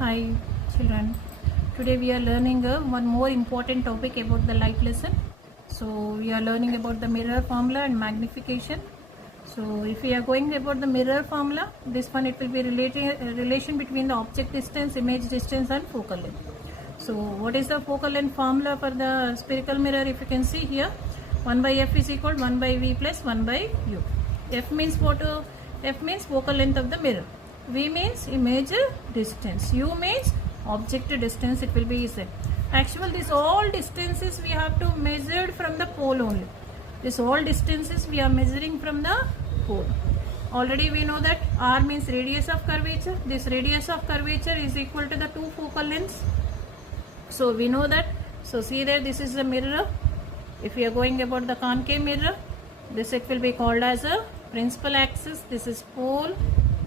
Hi children, today we are learning one more important topic about the light lesson. So we are learning about the mirror formula and magnification. So if we are going about the mirror formula, this one it will be relation between the object distance, image distance and focal length. So what is the focal length formula for the spherical mirror? If you can see here, 1 by f is equal 1 by v plus 1 by u. F means what? F means focal length of the mirror. V means image distance. U means object distance. It will be Z. Actually, this all distances we have to measure from the pole only. This all distances we are measuring from the pole. Already we know that R means radius of curvature. This radius of curvature is equal to the two focal lengths. So we know that. So see there, this is the mirror. If we are going about the concave mirror, this it will be called as a principal axis. This is pole,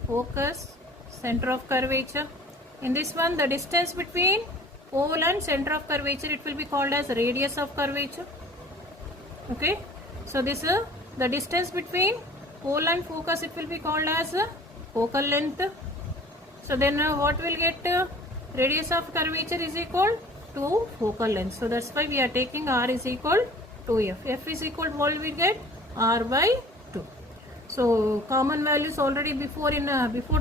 focus, center of curvature. In this one, the distance between pole and center of curvature, it will be called as radius of curvature. Okay. So this is the distance between pole and focus, it will be called as focal length. So then what will get radius of curvature is equal to focal length. So that's why we are taking R is equal to F. F is equal to what we get? R by 2. So common values already before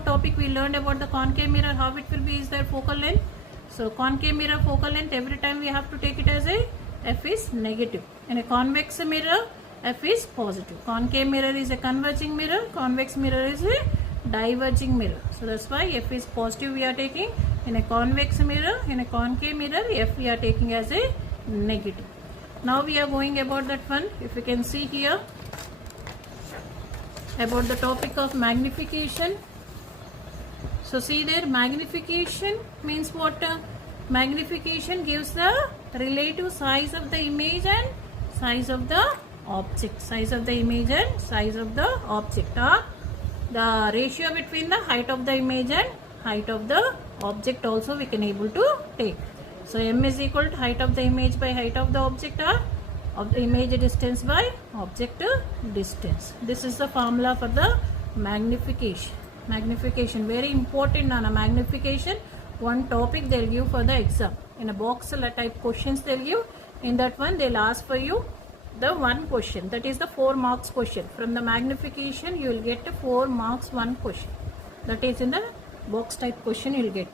topic we learned about the concave mirror, how it will be is their focal length. So concave mirror focal length, every time we have to take it as a F is negative. In a convex mirror, F is positive. Concave mirror is a converging mirror, convex mirror is a diverging mirror. So that's why F is positive we are taking. In a convex mirror, in a concave mirror, F we are taking as a negative. Now we are going about that one. If you can see here, about the topic of magnification. So see there, magnification means what? Magnification gives the relative size of the image and size of the object. Size of the image and size of the object, or the ratio between the height of the image and height of the object also we can able to take. So M is equal to height of the image by height of the object, or of the image distance by object distance. This is the formula for the magnification. Magnification, very important on a magnification. One topic they'll give for the exam. In a box type questions they'll give. In that one they'll ask for you the one question. That is the 4 marks question. From the magnification you will get 4 marks one question. That is in the box type question you will get.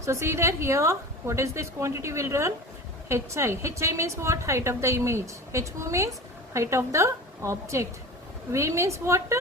So see there, here what is this quantity will run? HI. HI means what? Height of the image. HO means height of the object. V means what?